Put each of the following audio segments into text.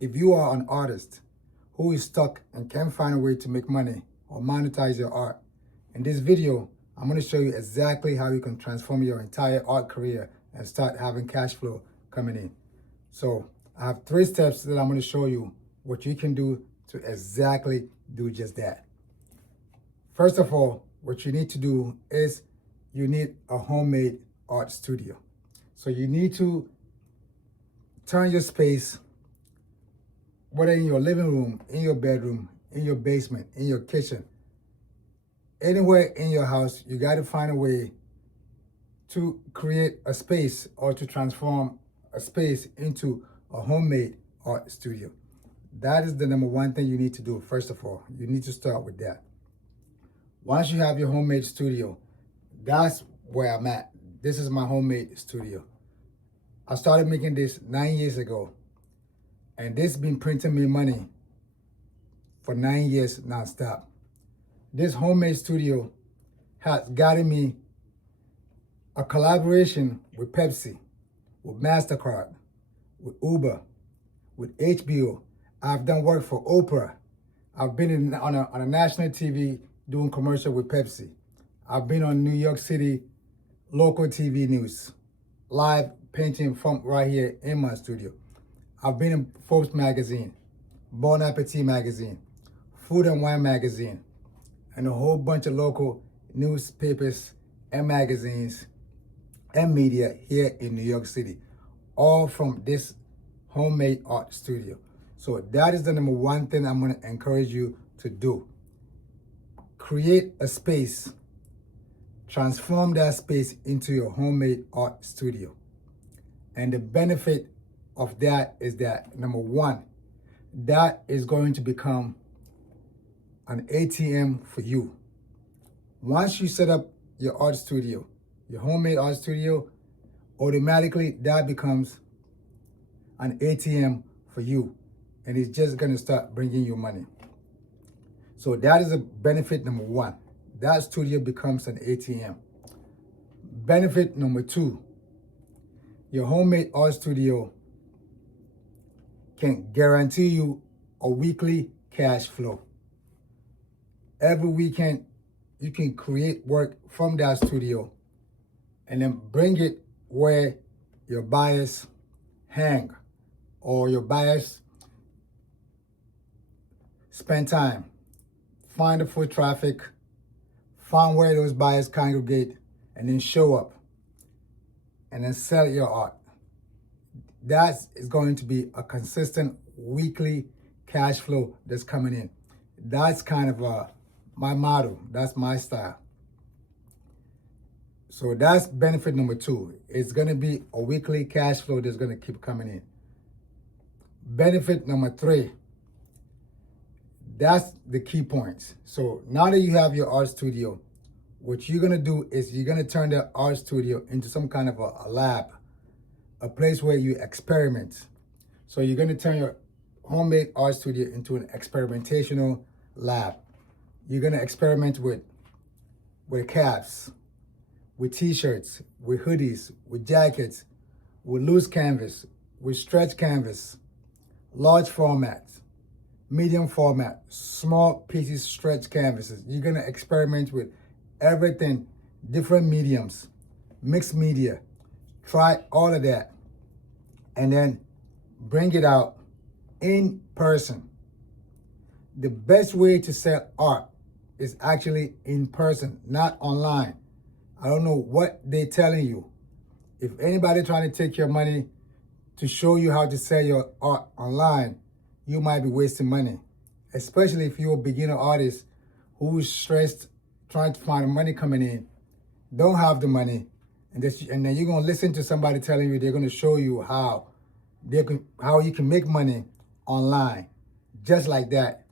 If you are an artist who is stuck and can't find a way to make money or monetize your art, in this video, I'm going to show you exactly how you can transform your entire art career and start having cash flow coming in. So I have 3 steps that I'm going to show you what you can do to exactly do just that. First of all, what you need to do is you need a homemade art studio. So you need to turn your space, whether in your living room, in your bedroom, in your basement, in your kitchen, anywhere in your house, you got to find a way to create a space or to transform a space into a homemade art studio. That is the number 1 thing you need to do. First of all, you need to start with that. Once you have your homemade studio, that's where I'm at. This is my homemade studio. I started making this 9 years ago, and this has been printing me money for 9 years nonstop. This homemade studio has gotten me a collaboration with Pepsi, with MasterCard, with Uber, with HBO. I've done work for Oprah. I've been on a national TV doing commercial with Pepsi. I've been on New York City local TV news, live painting from right here in my studio. I've been in Forbes magazine, Bon Appetit magazine, Food and Wine magazine, and a whole bunch of local newspapers and magazines and media here in New York City, all from this homemade art studio. So that is the number 1 thing I'm going to encourage you to do. Create a space, transform that space into your homemade art studio. And the benefit of that is that, number 1, that is going to become an ATM for you. Once you set up your art studio, your homemade art studio, automatically that becomes an ATM for you. And it's just going to start bringing you money. So that is a benefit number 1. That studio becomes an ATM. Benefit number 2, your homemade art studio can guarantee you a weekly cash flow. Every weekend, you can create work from that studio and then bring it where your buyers hang or your buyers spend time. Find the foot traffic, find where those buyers congregate, and then show up and then sell your art. That is going to be a consistent weekly cash flow that's coming in. That's kind of my motto. That's my style. So that's benefit number 2. It's going to be a weekly cash flow that's going to keep coming in. Benefit number 3, that's the key points. So now that you have your art studio, what you're going to do is you're going to turn that art studio into some kind of a lab, a place where you experiment. So you're going to turn your homemade art studio into an experimentational lab. You're going to experiment with caps, with t-shirts, with hoodies, with jackets, with loose canvas, with stretch canvas, large format, medium format, small pieces, stretch canvases. You're going to experiment with everything, different mediums, mixed media. Try all of that and then bring it out in person. The best way to sell art is actually in person, not online. I don't know what they're telling you. If anybody trying to take your money to show you how to sell your art online, you might be wasting money, especially if you're a beginner artist who's stressed trying to find money coming in, don't have the money, and then you're going to listen to somebody telling you they're going to show you how you can make money online just like that.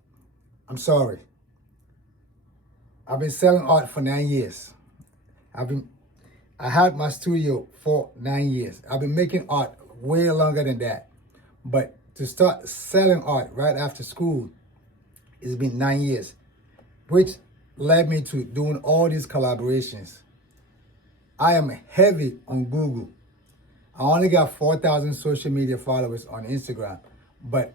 I'm sorry. I've been selling art for 9 years. I had my studio for 9 years. I've been making art way longer than that. But to start selling art right after school, it's been 9 years, which led me to doing all these collaborations. I am heavy on Google. I only got 4,000 social media followers on Instagram, but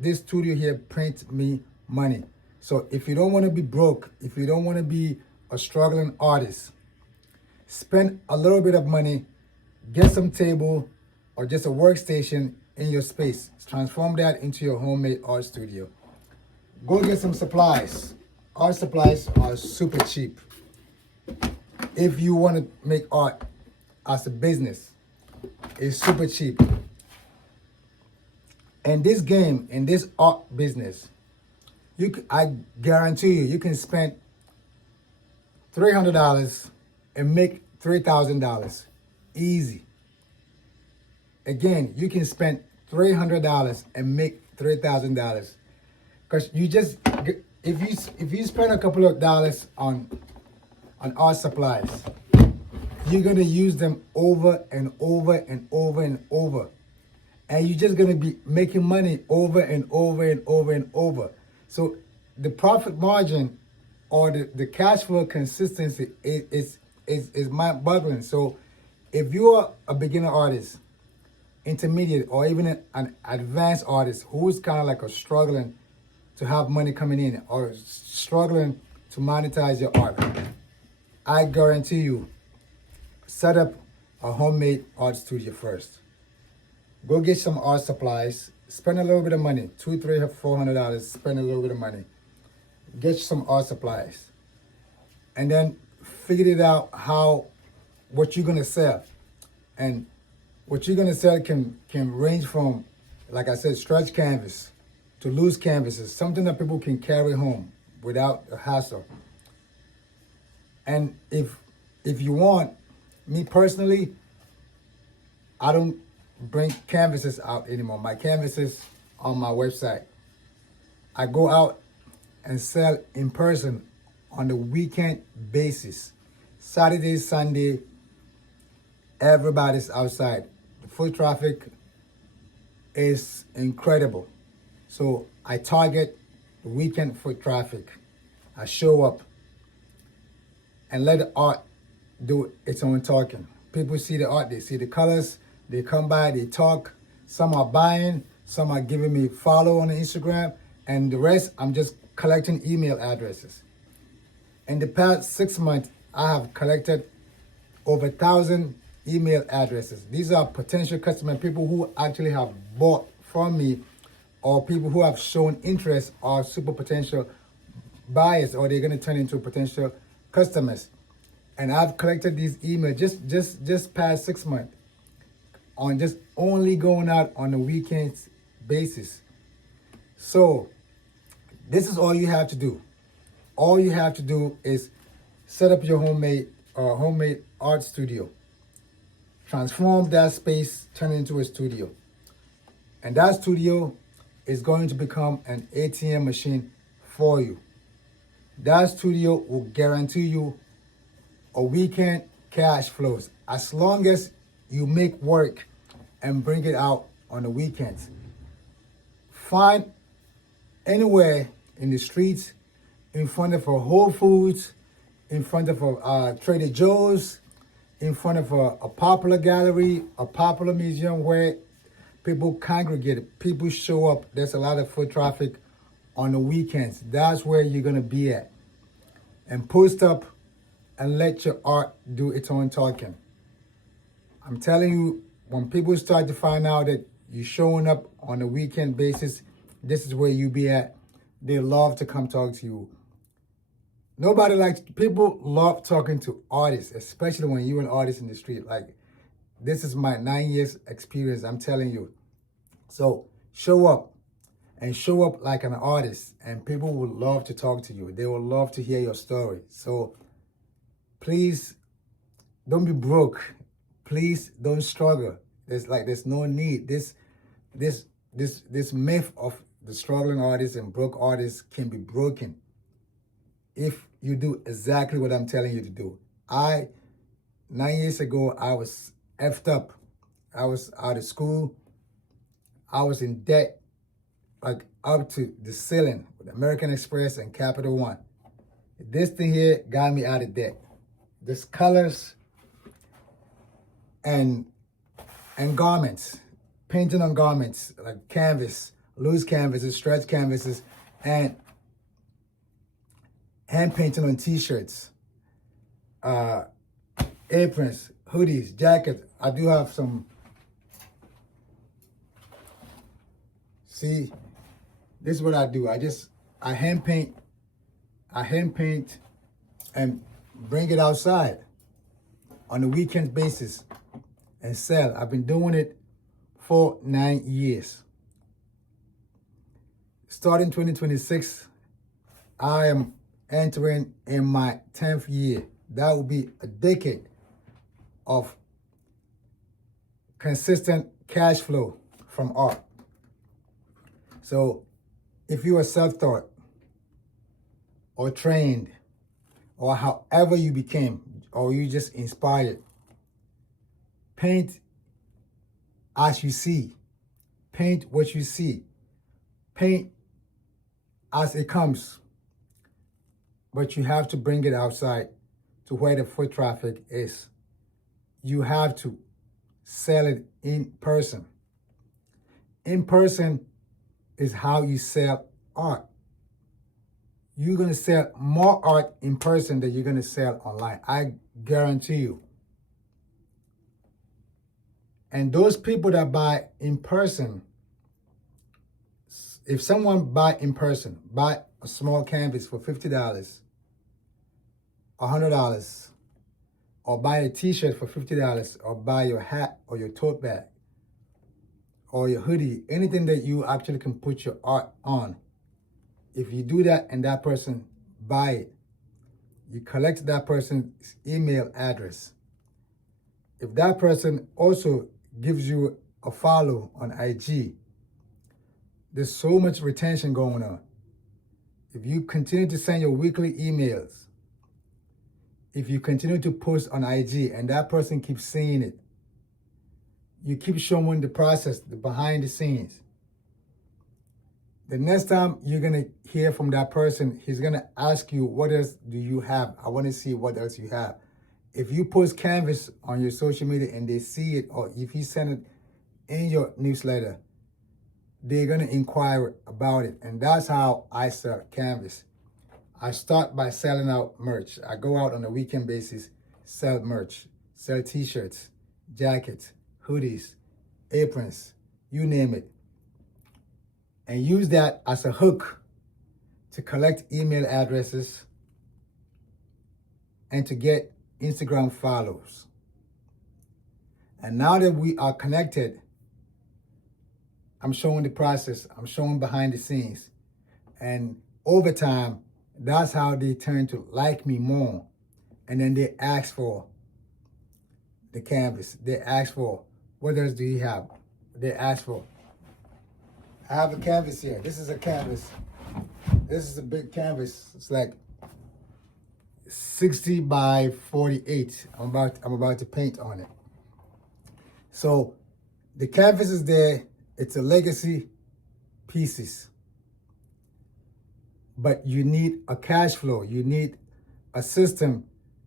This studio here prints me money. So if you don't want to be broke, if you don't want to be a struggling artist, spend a little bit of money, get some table or just a workstation in your space. Transform that into your homemade art studio. Go get some supplies. Art supplies are super cheap. If you want to make art as a business, it's super cheap. In this game, in this art business, I guarantee you can spend $300 and make $3,000 easy. Again, you can spend $300 and make $3,000 because if you spend a couple of dollars on art supplies, you're gonna use them over and over and over and over, and you're just gonna be making money over and over and over and over. So the profit margin or the cash flow consistency is mind-boggling. So if you are a beginner artist, intermediate, or even an advanced artist who is kind of like struggling to have money coming in or struggling to monetize your art, I guarantee you, set up a homemade art studio first. Go get some art supplies, spend a little bit of money, $200, $300, $400, spend a little bit of money. Get some art supplies. And then figure it out what you're gonna sell. And what you're gonna sell can range from, like I said, stretch canvas to loose canvases, something that people can carry home without a hassle. And if you want, me personally, I don't bring canvases out anymore. My canvases on my website. I go out and sell in person on the weekend basis. Saturday, Sunday, everybody's outside. The foot traffic is incredible. So I target the weekend foot traffic. I show up and let the art do its own talking. People see the art, they see the colors, they come by, they talk. Some are buying, some are giving me follow on the Instagram, and the rest, I'm just collecting email addresses. In the past 6 months, I have collected over 1,000 email addresses. These are potential customers, people who actually have bought from me, or people who have shown interest or super potential buyers, or they're gonna turn into potential customers. And I've collected these emails just past 6 months on just only going out on the weekends basis. So this is all you have to do. All you have to do is set up your homemade art studio. Transform that space, turn it into a studio. And that studio is going to become an ATM machine for you. That studio will guarantee you a weekend cash flows as long as you make work and bring it out on the weekends. Find anywhere in the streets, in front of a Whole Foods, in front of a Trader Joe's, in front of a popular gallery, a popular museum where people congregate, people show up. There's a lot of foot traffic on the weekends. That's where you're gonna be at. And post up and let your art do its own talking. I'm telling you, when people start to find out that you're showing up on a weekend basis, this is where you be at. They love to come talk to you. People love talking to artists, especially when you're an artist in the street. Like, this is my 9 years experience, I'm telling you. So show up and show up like an artist, and people will love to talk to you. They will love to hear your story. So please don't be broke. Please don't struggle. There's no need. This myth of the struggling artist and broke artists can be broken if you do exactly what I'm telling you to do. 9 years ago, I was effed up. I was out of school. I was in debt, like up to the ceiling with American Express and Capital One. This thing here got me out of debt. This colors and garments, painting on garments, like canvas, loose canvases, stretch canvases, and hand painting on t-shirts, aprons, hoodies, jackets. I do have some. See, this is what I do. I hand paint and bring it outside on a weekend basis and sell. I've been doing it for 9 years. Starting 2026, I am entering in my 10th year. That will be a decade of consistent cash flow from art. So if you are self-taught or trained or however you became, or you just inspired, paint as you see, paint what you see, paint as it comes, but you have to bring it outside to where the foot traffic is. You have to sell it in person. In person is how you sell art. You're gonna sell more art in person than you're gonna sell online. I guarantee you. And those people that buy in person, if someone buy in person, buy a small canvas for $50, $100, or buy a t-shirt for $50, or buy your hat or your tote bag or your hoodie, anything that you actually can put your art on. If you do that and that person buy it, you collect that person's email address. If that person also gives you a follow on IG, there's so much retention going on. If you continue to send your weekly emails, if you continue to post on IG and that person keeps seeing it, you keep showing the process, the behind the scenes. The next time you're gonna hear from that person, he's gonna ask you, what else do you have? I wanna see what else you have. If you post canvas on your social media and they see it, or if you send it in your newsletter, they're gonna inquire about it. And that's how I sell canvas. I start by selling out merch. I go out on a weekend basis, sell merch, sell t-shirts, jackets, hoodies, aprons, you name it. And use that as a hook to collect email addresses and to get Instagram follows. And now that we are connected, I'm showing the process, I'm showing behind the scenes. And over time, that's how they turn to like me more. And then they ask for the canvas. They ask for, what else do you have? They ask for, I have a canvas here. This is a canvas. This is a big canvas. It's like 60 by 48. I'm about to paint on it. So the canvas is there. It's a legacy pieces. But you need a cash flow. You need a system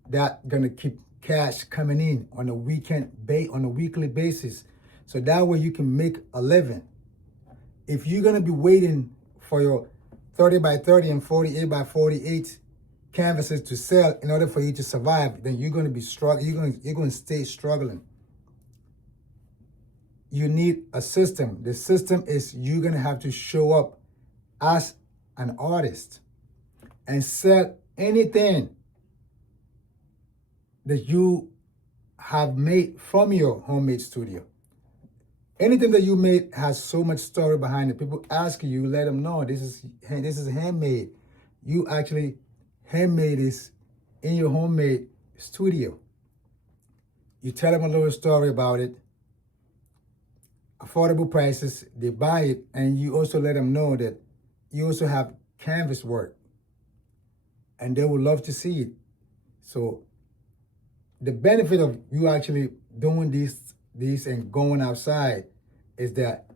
that gonna keep cash coming in on a weekly basis. So that way you can make a living. If you're gonna be waiting for your 30 by 30 and 48 by 48 canvases to sell in order for you to survive, then you're gonna be struggling. You're gonna stay struggling. You need a system. The system is you're gonna have to show up as an artist and sell anything that you have made from your homemade studio. Anything that you made has so much story behind it. People ask you, let them know this is handmade. You actually handmade this in your homemade studio. You tell them a little story about it, affordable prices, they buy it, and you also let them know that you also have canvas work, and they would love to see it. So the benefit of you actually doing these and going outside is that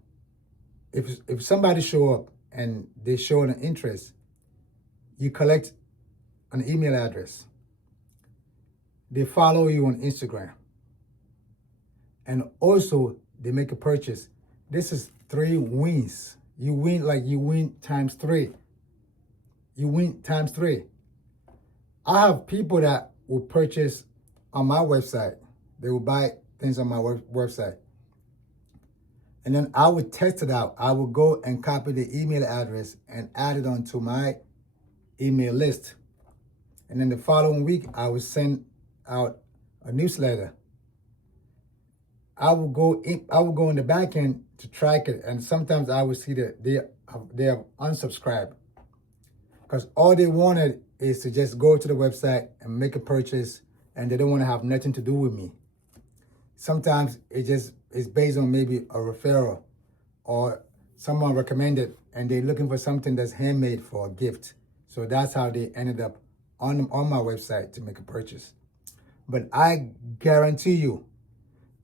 if somebody show up and they show an interest, you collect an email address. They follow you on Instagram. And also they make a purchase. This is 3 wins you win times three. You win times three. I have people that will purchase on my website. They will buy things on my website. And then I would test it out. I would go and copy the email address and add it onto my email list. And then the following week, I would send out a newsletter. I would go in the back end to track it, and sometimes I would see that they have unsubscribed, because all they wanted is to just go to the website and make a purchase, and they don't want to have nothing to do with me. Sometimes it's based on maybe a referral or someone recommended, and they're looking for something that's handmade for a gift. So that's how they ended up on my website to make a purchase. But I guarantee you,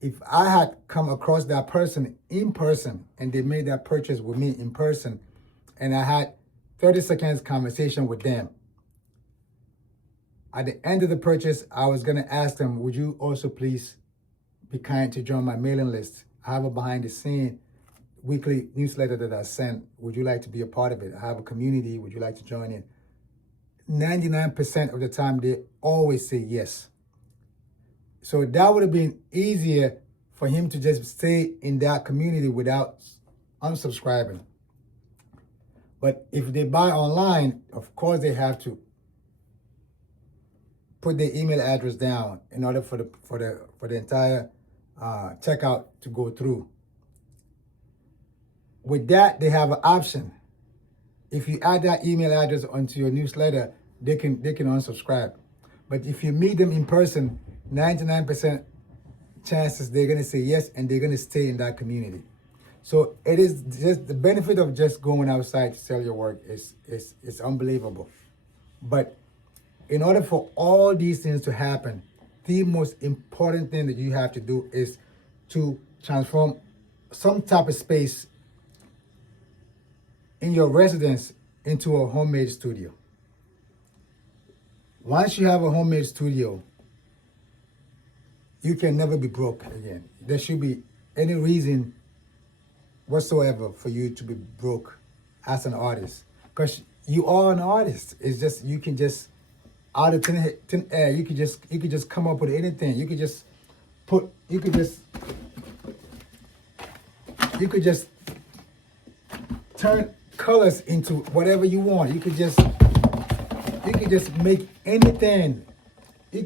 if I had come across that person in person and they made that purchase with me in person, and I had 30 seconds conversation with them, at the end of the purchase, I was going to ask them, would you also please be kind to join my mailing list? I have a behind the scene weekly newsletter that I send. Would you like to be a part of it? I have a community. Would you like to join in? 99% of the time, they always say yes. So that would have been easier for him to just stay in that community without unsubscribing. But if they buy online, of course they have to put their email address down in order for the entire checkout to go through. With that, they have an option. If you add that email address onto your newsletter, they can unsubscribe. But if you meet them in person, 99% chances they're gonna say yes, and they're gonna stay in that community. So it is just the benefit of just going outside to sell your work is unbelievable. But in order for all these things to happen, the most important thing that you have to do is to transform some type of space in your residence into a homemade studio. Once you have a homemade studio, you can never be broke again. There should be any reason whatsoever for you to be broke as an artist, because you are an artist. It's just, you can just, out of thin air, you could just come up with anything. You could just turn colors into whatever you want. You could just make anything. You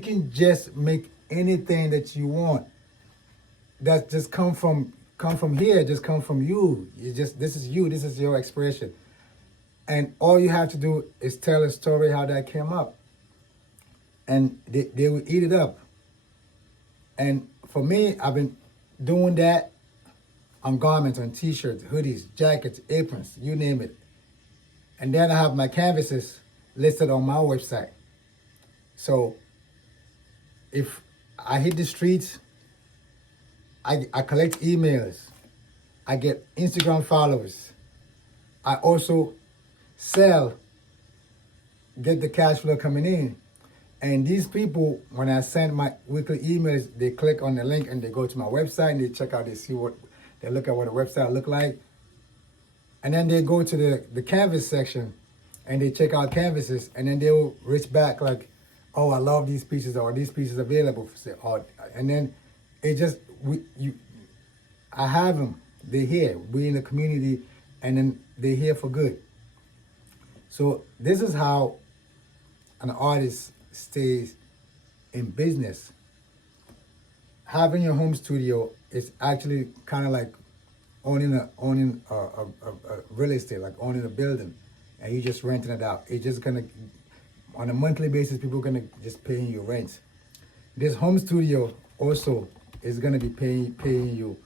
can just make anything that you want. That just come from here, just come from you. This is you, this is your expression. And all you have to do is tell a story how that came up. And they will eat it up. And for me, I've been doing that on garments, on t-shirts, hoodies, jackets, aprons, you name it. And then I have my canvases listed on my website. So if I hit the streets, I collect emails, I get Instagram followers, I also sell, get the cash flow coming in. And these people, when I send my weekly emails, they click on the link and they go to my website and they check out, they look at what the website look like. And then they go to the canvas section and they check out canvases, and then they will reach back like, oh, I love these pieces, or these pieces available for sale. And then it just, I have them, they're here, we in the community, and then they're here for good. So this is how an artist stays in business. Having your home studio is actually kind of like owning a real estate, like owning a building, and you just renting it out. It's just gonna, on a monthly basis, people are gonna just paying you rent. This home studio also is gonna be paying you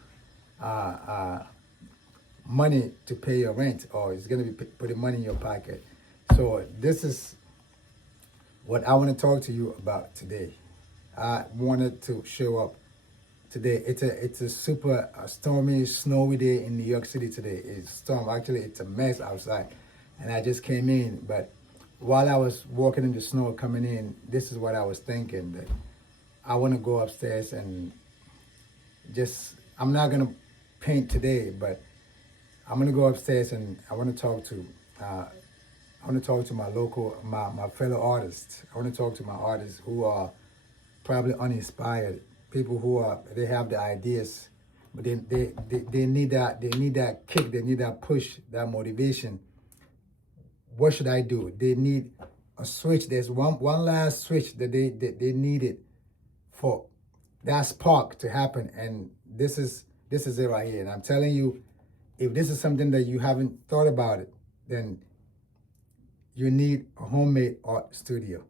money to pay your rent, or it's gonna be putting money in your pocket. So this is what I want to talk to you about today. I wanted to show up today. It's a super stormy, snowy day in New York City today. It's storm. Actually, it's a mess outside, and I just came in. But while I was walking in the snow coming in, this is what I was thinking, that I want to go upstairs and just, I'm not gonna paint today, but I'm gonna go upstairs and I want to talk to my fellow artists. I want to talk to my artists who are probably uninspired, people who they have the ideas, but they need that kick, they need that push, that motivation. What should I do? They need a switch. There's one last switch that they needed for that spark to happen, and this is it right here. And I'm telling you, if this is something that you haven't thought about it, then you need a homemade art studio,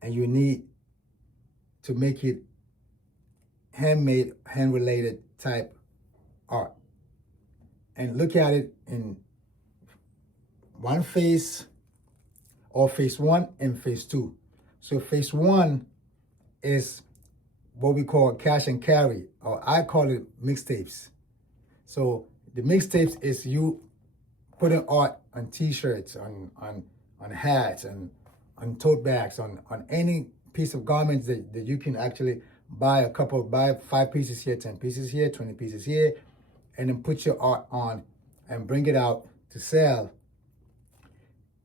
and you need to make it handmade, hand-related type art, and look at it in one phase, or phase 1 and phase 2. So phase 1 is what we call cash and carry, or I call it mixtapes. So the mixtapes is you putting art on t-shirts, on hats, and on tote bags, on any piece of garments that you can actually buy 5 pieces here, 10 pieces here, 20 pieces here, and then put your art on and bring it out to sell.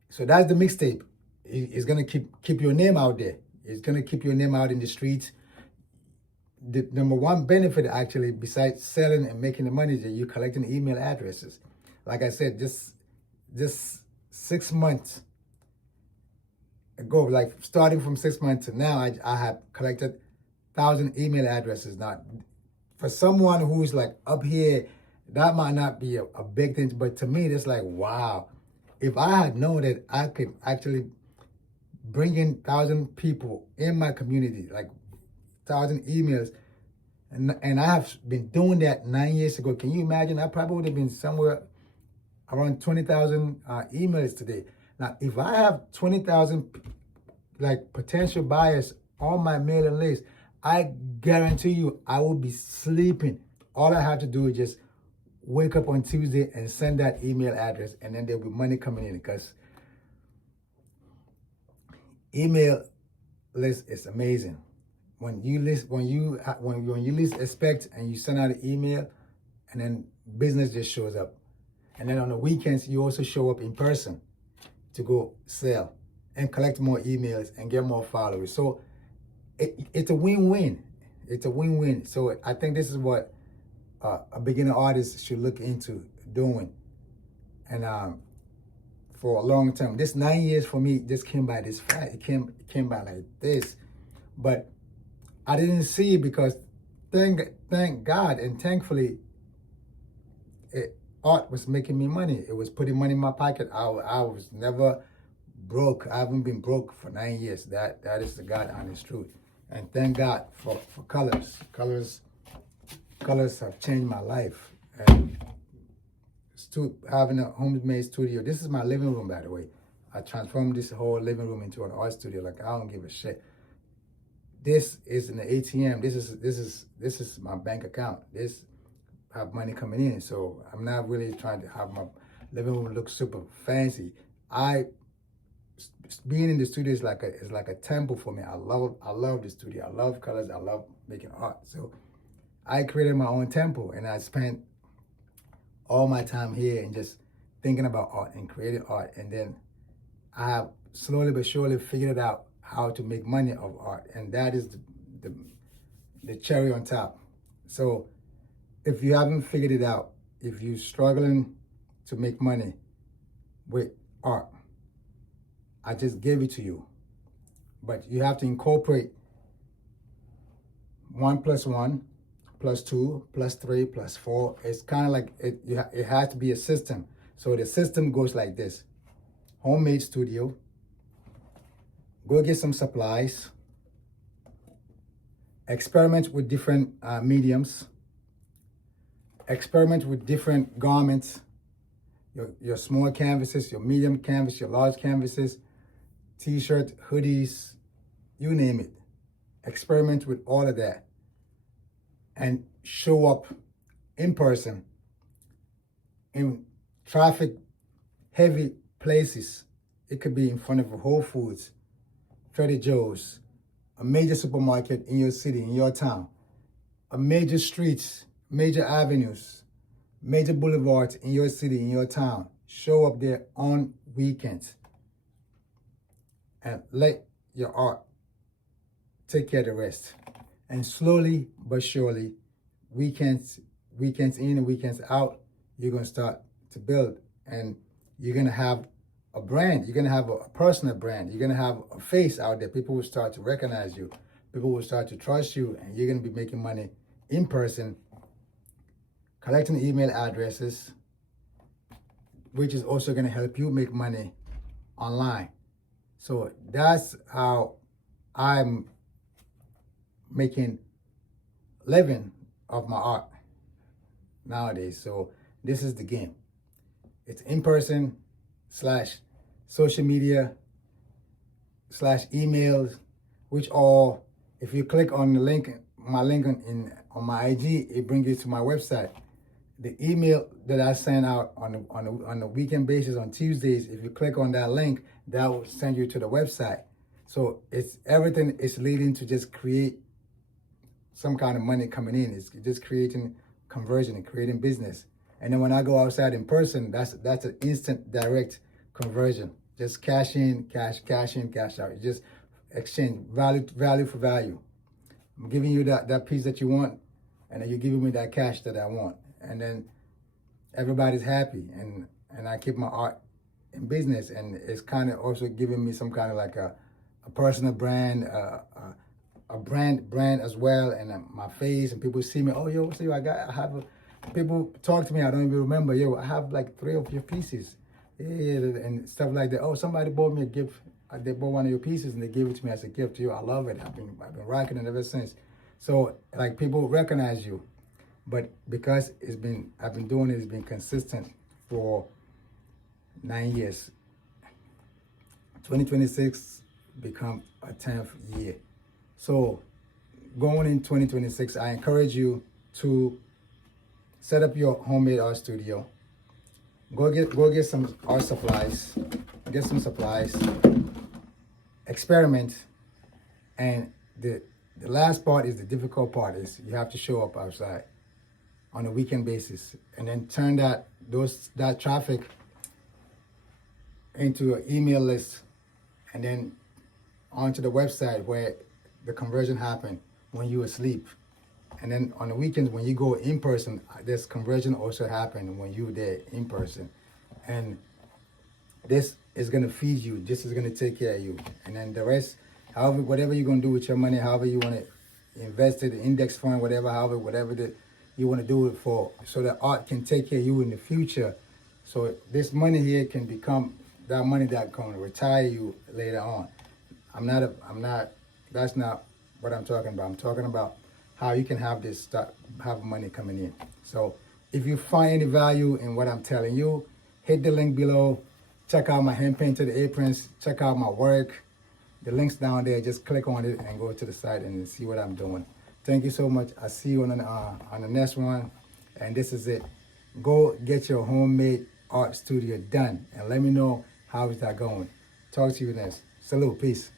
So that's the mixtape. It's gonna keep your name out there. It's gonna keep your name out in the streets. The number one benefit, actually, besides selling and making the money, is that you're collecting email addresses. Like I said, just 6 months ago, like starting from 6 months to now, I have collected 1,000 email addresses. Now, for someone who's like up here, that might not be a big thing, but to me, it's like, wow. If I had known that I could actually bring in 1,000 people in my community, like 1,000 emails, and I have been doing that 9 years ago. Can you imagine? I probably would have been somewhere around 20,000 emails today. Now, if I have 20,000 like potential buyers on my mailing list, I guarantee you I will be sleeping. All I have to do is just wake up on Tuesday and send that email address, and then there'll be money coming in, because email list is amazing. When you least expect, and you send out an email, and then business just shows up. And then on the weekends, you also show up in person to go sell and collect more emails and get more followers. So it's a win-win. It's a win-win. So I think this is what a beginner artist should look into doing. And for a long time, this 9 years for me just came by this fast. It came by like this. But I didn't see it, because thank God and thankfully, art was making me money. It was putting money in my pocket. I was never broke. I haven't been broke for 9 years. That is the God honest truth. And thank God for colors. Colors have changed my life. And having a homemade studio. This is my living room, by the way. I transformed this whole living room into an art studio. Like, I don't give a shit. This is an ATM. This is my bank account. This have money coming in. So I'm not really trying to have my living room look super fancy. Being in the studio is like a temple for me. I love the studio. I love colors. I love making art. So I created my own temple, and I spent all my time here and just thinking about art and creating art. And then I have slowly but surely figured out how to make money of art, and that is the cherry on top. So if you haven't figured it out, if you're struggling to make money with art, I just gave it to you. But you have to incorporate 1 + 1 + 2 + 3 + 4. It's kind of like it has to be a system. So the system goes like this: homemade studio, go get some supplies, experiment with different mediums, experiment with different garments, your small canvases, your medium canvas, your large canvases, t-shirt, hoodies, you name it. Experiment with all of that and show up in person in traffic heavy places. It could be in front of a Whole Foods, Trader Joe's, a major supermarket in your city, in your town, a major streets, major avenues, major boulevards in your city, in your town. Show up there on weekends and let your art take care of the rest. And slowly but surely, weekends in and weekends out, you're gonna start to build, and you're gonna have a brand. You're gonna have a personal brand. You're gonna have a face out there. People will start to recognize you. People will start to trust you, and you're gonna be making money in person, collecting email addresses, which is also gonna help you make money online. So that's how I'm making living of my art nowadays. So this is the game. It's in person / social media / emails, which all, if you click on the link, my link on my IG, it brings you to my website. The email that I send out on a weekend basis on Tuesdays, if you click on that link, that will send you to the website. So it's everything is leading to just create some kind of money coming in. It's just creating conversion and creating business. And then when I go outside in person, that's an instant direct conversion. Just cash in, cash in, cash out. You just exchange value for value. I'm giving you that piece that you want, and then you're giving me that cash that I want. And then everybody's happy, and I keep my art in business, and it's kind of also giving me some kind of like a personal brand, a brand as well, and my face, and people see me. Oh, yo, see, people talk to me. I don't even remember. Yo, I have like 3 of your pieces, yeah, and stuff like that. Oh, somebody bought me a gift. They bought one of your pieces and they gave it to me as a gift. Yo, I love it. I've been rocking it ever since. So like people recognize you, but because I've been doing it. It's been consistent for 9 years. 2026 become a 10th year. So going in 2026, I encourage you to set up your homemade art studio. Go get some art supplies. Get some supplies. Experiment. And the last part is the difficult part, is you have to show up outside on a weekend basis, and then turn that traffic into an email list, and then onto the website where the conversion happened when you were asleep. And then on the weekends when you go in person, this conversion also happened when you were there in person. And this is gonna feed you, this is gonna take care of you. And then the rest, however, whatever you're gonna do with your money, however you wanna invest it, index fund, whatever that you wanna do it for, so that art can take care of you in the future. So this money here can become that money that can retire you later on. That's not what I'm talking about. I'm talking about how you can have have money coming in. So if you find any value in what I'm telling you, hit the link below. Check out my hand painted aprons. Check out my work. The link's down there. Just click on it and go to the site and see what I'm doing. Thank you so much. I'll see you on the next one. And this is it. Go get your homemade art studio done and let me know how is that going. Talk to you next. Salute. Peace.